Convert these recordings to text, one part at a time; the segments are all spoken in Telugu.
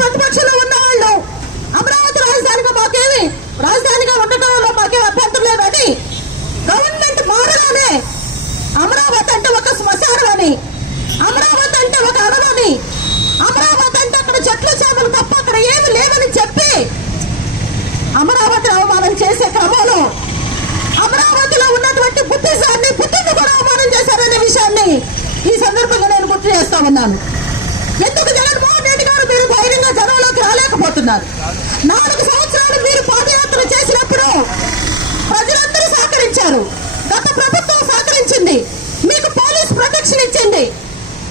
ప్రతిపక్షంలో ఉన్నవాళ్ళు అమరావతి రాజధానిగా మాకేమి? రాజధానిగా ఉండటం వల్ల మాకేం అభ్యంతరం లేదని గవర్నమెంట్ మారగానే అమరావతి అంటే ఒక శ్మశానం అని. అమరావతి అంటే ఒక అడవని అమరావతి అంటే అక్కడ చెట్లు చేపలు తప్ప అక్కడ ఏమి లేవని చెప్పి అమరావతి అవమానం చేసే క్రమంలో అమరావతిలో ఉన్నటువంటి బుద్ధిజాన్ని బుద్ధిని కూడా అవమానం చేశారనే విషయాన్ని ఈ సందర్భంగా నేను గుర్తు చేస్తా ఉన్నాను ఎందుకు జగన్మోహన్ రెడ్డి గారు మీరు ధైర్యంగా నష్టపోతున్నారు నాలుగు సంవత్సరాలు మీరు పాదయాత్ర చేసినప్పుడు ప్రజలందరూ సహకరించారు. గత ప్రభుత్వం సహకరించింది. మీకు పోలీస్ ప్రొటెక్షన్ ఇచ్చింది.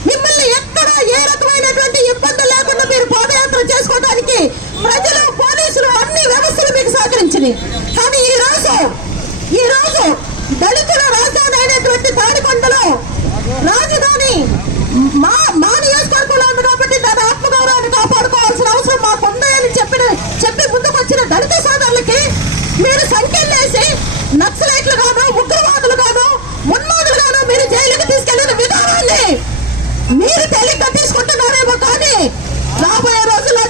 మిమ్మల్ని ఎక్కడ ఏ రకమైనటువంటి ఇబ్బందులు లేకుండా మీరు పాదయాత్ర చేసుకోవడానికి ప్రజలు పోలీసులు అన్ని వ్యవస్థలు మీకు సహకరించినాయి కానీ ఈ రోజు ఈ రోజు దళితుల రాజధాని అయినటువంటి తాడికొండలో రాజధాని మా మా నియోజకవర్గంలో ఉంది కాబట్టి దాని ఆత్మగౌరవాన్ని కాపాడుకోవాల్సిన అవసరం మాకు ఉంది అని చెప్పిన చెప్పి ముందుకు వచ్చిన దళిత సోదరులకి మీరు సంఖ్యలేసి నక్సలైట్లు గాను ఉగ్రవాదులు గాను ఉన్మాదులు గాను మీరు జైలుకి తీసుకెళ్ళిన విధానాన్ని మీరు తేలిగ్గా తీసుకుంటున్నారేమో కానీ రాబోయే రోజుల్లో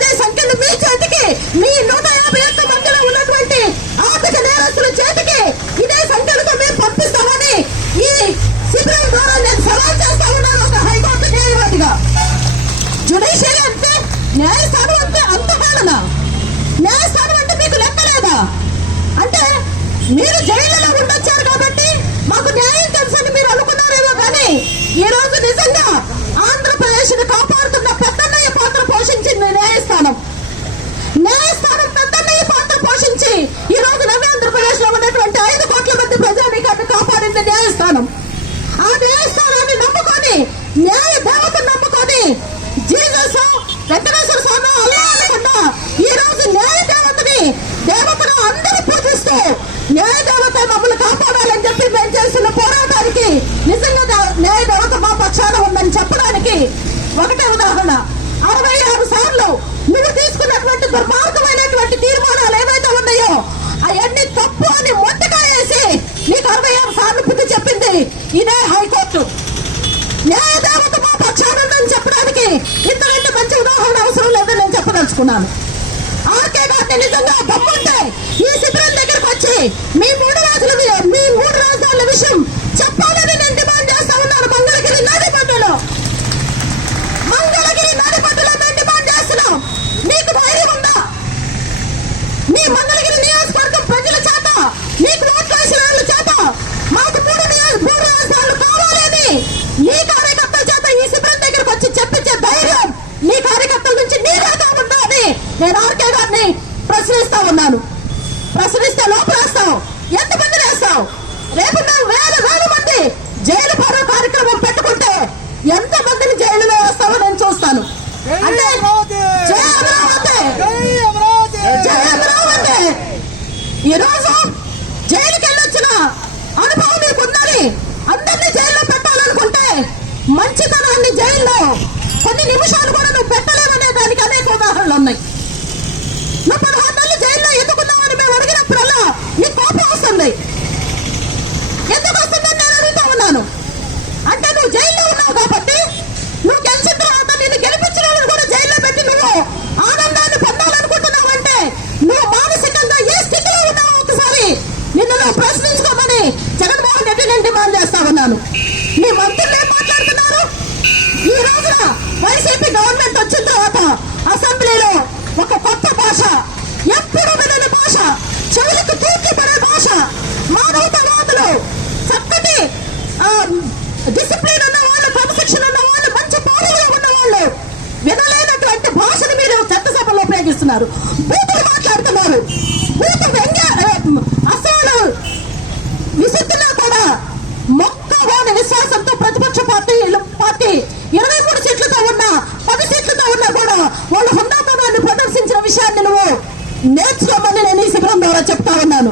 అదే మీ చేతికి మీ నూట యాభై ఒక్క మందిలో ఉన్నటువంటి ఆర్థిక నేరస్తుల చేతికి ఇదే సంఖ్యలతో మేము పంపిస్తామని ఈ శిబిరం ద్వారా నేను సవాల్ చేస్తా ఉన్నాను ఒక హైకోర్టు న్యాయవాదిగా. జుడిషియరీ అంటే న్యాయస్థానం అంటే అంత పాలన న్యాయస్థానం అంటే మీకు లెక్కలేదా అంటే మీరు జైలులో ఉండొచ్చారు కాబట్టి మాకు న్యాయం తెలుసని మీరు అనుకున్నారేమో కానీ ఈ రోజు నిజంగా ఆంధ్రప్రదేశ్ కాపాడుతున్న పెద్దన్నయ్య పాత్ర పోషించింది న్యాయస్థానం న్యాయస్థానం పెద్దన్నయ్య పాత్ర పోషించి ఈ రోజు నవ్య ఆంధ్రప్రదేశ్లో ఉన్నటువంటి ఐదు కోట్ల మంది ప్రజానీకాన్ని కాపాడింది న్యాయస్థానం ఆ న్యాయస్థానాన్ని నమ్ముకొని న్యాయ దేవతను నమ్ముకొని జీసస్ వెంకటేశ్వర స్వామి అల్లా అనకుండా ఈ రోజు న్యాయ దేవతని దేవతను అందరూ పూజిస్తూ న్యాయ దేవత మమ్మల్ని కాపాడాలని చెప్పి మేము చేస్తున్న పోరాటానికి నిజంగా దే- న్యాయ దేవత మా పక్షాన ఉందని చెప్పడానికి ఒకటే ఉదాహరణ అరవై ఆరు సార్లు నువ్వు తీసుకున్నటువంటి దుర్మార్గమైనటువంటి తీర్మానాలు ఏవైతే ఉన్నాయో అవన్నీ తప్పు అని మొట్టకాయేసి నీకు అరవై ఆరు సార్లు బుద్ధి చెప్పింది ఇదే హైకోర్టు. న్యాయదేవత మా పక్షానందని చెప్పడానికి ఇంతకంటే మంచి ఉదాహరణ అవసరం లేదని నేను చెప్పదలుచుకున్నాను. ఆర్కే గారిని నిజంగా దమ్ముంటే ఈ శిబిరం దగ్గరకు వచ్చి మీ మూడు రాజుల వి- మీ మూడు రాజధానుల విషయం చెప్పాలని నేను డిమాండ్ చేస్తా ఉన్నాను మంగళగిరి నడిపట్టులో మంగళగిరి నడిపట్టులో మేము డిమాండ్ చేస్తున్నాం మీకు ధైర్యం ఉందా మీ మంగళగిరి నియోజకవర్గం ప్రజల చేత మీకు ఓట్లు వేసిన వాళ్ళ చేత మాకు మూడు నియోజక మూడు రాజధానులు కావాలని మీ కార్యకర్తల చేత ఈ శిబిరం దగ్గరకు వచ్చి చెప్పించే ధైర్యం మీ కార్యకర్తల నుంచి నీరేగా ఉందా అని నేను ఆర్కే గారిని ప్రశ్నిస్తా ఉన్నాను. ప్రశ్నిస్తే లోపలేస్తాం ఎంతమంది వేస్తాం రేపు వేల వేల మంది జైలు పారో కార్యక్రమం పెట్టుకుంటే ఎంత మందిని జైలులో వేస్తామో నేను చూస్తాను. అంటే ఈరోజు జైలుకి వెళ్ళొచ్చిన అనుభవం మీకు ఉందని అందరినీ జైల్లో పెట్టాలనుకుంటే మంచితనాన్ని జైల్లో కొన్ని నిమిషాలు కూడా నువ్వు పెట్టలేవనే దానికి అనేక ఉదాహరణలు ఉన్నాయి. నువ్వు పదహారు నెలలు జైల్లో ఎందుకున్నావని మేము అడిగినప్పుడల్లా నీకు కోపం వస్తుంది ఎందుకు వస్తుందని నేను అడుగుతా ఉన్నాను అంటే నువ్వు జైల్లో ఉన్నావు కాబట్టి నువ్వు గెలిచిన తర్వాత నేను గెలిపించిన వాళ్ళని కూడా జైల్లో పెట్టి నువ్వు ఆనందాన్ని పొందాలనుకుంటున్నావు అంటే నువ్వు మానసికంగా ఏ స్థితిలో ఉన్నావు ఒకసారి నిన్ను నువ్వు ప్రశ్నించుకోమని జగన్మోహన్ రెడ్డి నేను డిమాండ్ చేస్తా ఉన్నాను. మీ మంత్రులు ఏం మాట్లాడుతున్నారు? ఈ రోజున వైసీపీ గవర్నమెంట్ వచ్చిన తర్వాత అసెంబ్లీలో ఒక కొత్త భాష ఎప్పుడు వినని భాష చెవులకు తూర్చి పడే భాష మానవతావాదులు చక్కటి డిసిప్లిన్ ఉన్న వాళ్ళు క్రమశిక్షణ ఉన్న వాళ్ళు మంచి పౌరులుగా ఉన్న వాళ్ళు వినలేనటువంటి భాషను మీరు చట్టసభలో ఉపయోగిస్తున్నారు. బూతులు మాట్లాడుతున్నారు. బూతులు విసుగుతున్నా కూడా మొక్కవాని విశ్వాసంతో ప్రతిపక్ష పార్టీ పార్టీ ఇరవై మూడు సీట్లతో ఉన్నా పది సీట్లతో ఉన్నా కూడా వాళ్ళు హుందాతనాన్ని ప్రదర్శించిన విషయాన్ని నువ్వు నేర్చుకోమని నేను ఈ శిబిరం ద్వారా చెప్తా ఉన్నాను.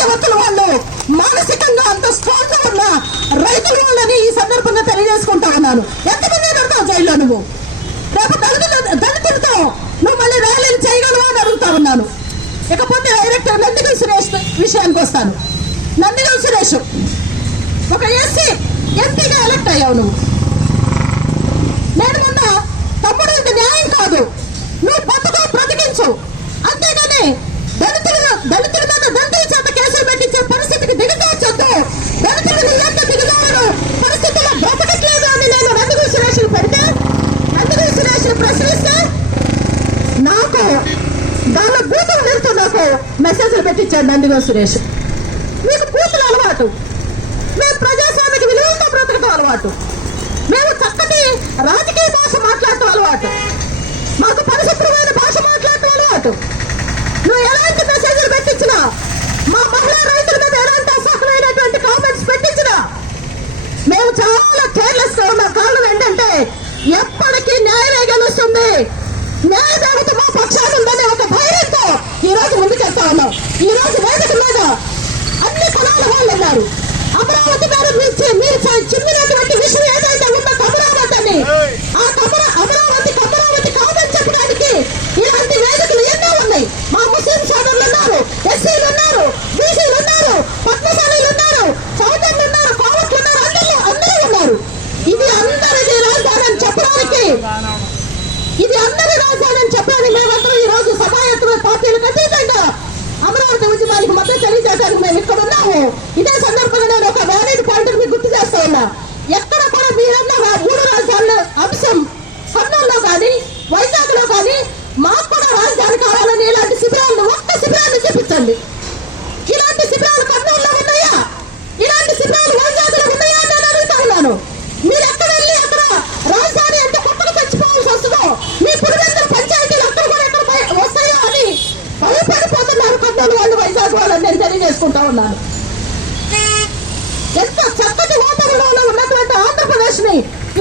ఆరోగ్యవంతులు వాళ్ళు మానసికంగా అంత స్ట్రాంగ్గా ఉన్న రైతులు వాళ్ళని ఈ సందర్భంగా తెలియజేసుకుంటా ఉన్నాను. ఎంతమంది దొరుకుతావు జైల్లో నువ్వు? రేపు దళితులు దళితులతో నువ్వు మళ్ళీ ర్యాలీలు చేయగలవా అని అడుగుతా ఉన్నాను. ఇకపోతే డైరెక్టర్ నందిగల్ సురేష్ విషయానికి వస్తాను. నందిగల్ సురేష్ ఒక ఎస్సీ ఎంపీగా ఎలక్ట్ అయ్యావు నువ్వు నేను మొన్న తమ్ముడు ఇది న్యాయం కాదు నువ్వు బతుకు బ్రతికించు అంతేగాని దళితులు దళితుల మీద దళితుల చేత కేసులు పెట్టించే పరిస్థితికి దిగజార్చొద్దు దళితులు నీ యొక్క దిగజారు పరిస్థితుల్లో బ్రతకట్లేదు అని నేను నందిగుల సురేష్ పెడితే నందిగుల సురేష్ ప్రశ్నిస్తే నాకు దానిలో బూతులు నిలుతూ నాకు మెసేజ్లు సురేష్. మీకు బూతులు అలవాటు. మేము ప్రజాస్వామిక విలువలతో బ్రతకడం అలవాటు. మేము చక్కటి రాజకీయ భాష మాట్లాడటం అలవాటు. మాకు పరిశుభ్రమైన భాష మాట్లాడటం అలవాటు. నువ్వు ఎలాంటి మెసేజ్లు పెట్టించినా మా మహిళా రైతుల మీద ఎలాంటి అసహ్యమైనటువంటి కామెంట్స్ పెట్టించినా మేము చాలా కేర్లెస్గా ఉన్న. కారణం ఏంటంటే ఎప్పటికీ న్యాయమే గెలుస్తుంది. న్యాయ దేవత మా పక్షాన ఉందనే ఒక భయం ముందు చేస్తా ఉన్నాం ఈ రోజు వేదిక మీద అన్ని కులాల వాళ్ళు ఉన్నారు. అమరావతి మీద మీరు మీరు చ- విషయం ఏదైతే ఉందో అమరావతి అని ఆ కమర అమరావతి అమరావతి కాదని చెప్పడానికి ఇలాంటి వేదికలు ఎన్నో ఉన్నాయి. మా ముస్లిం సోదరులు ఉన్నారు ఎస్సీలు ఉన్నారు బీసీలు ఉన్నారు పద్మశాలీలు ఉన్నారు చౌదరులు ఉన్నారు పావట్లు ఉన్నారు అందరూ అందరూ ఉన్నారు. ఇది అందరిది రాజధాని అని చెప్పడానికి ఇది అందరి రాజధాని అని చెప్పడానికి మేమందరం ఈ రోజు సభాయత్వ పార్టీలకు అతీతంగా అమరావతి ఉద్యమానికి మద్దతు తెలియజేశారు మేము ఇక్కడ ఉన్నాము. ఇదే సందర్భంగా నేను ఒక వ్యాలిడ్ పాయింట్ గుర్తు చేస్తా ఉన్నా. ఎక్కడ కూడా మీరన్నా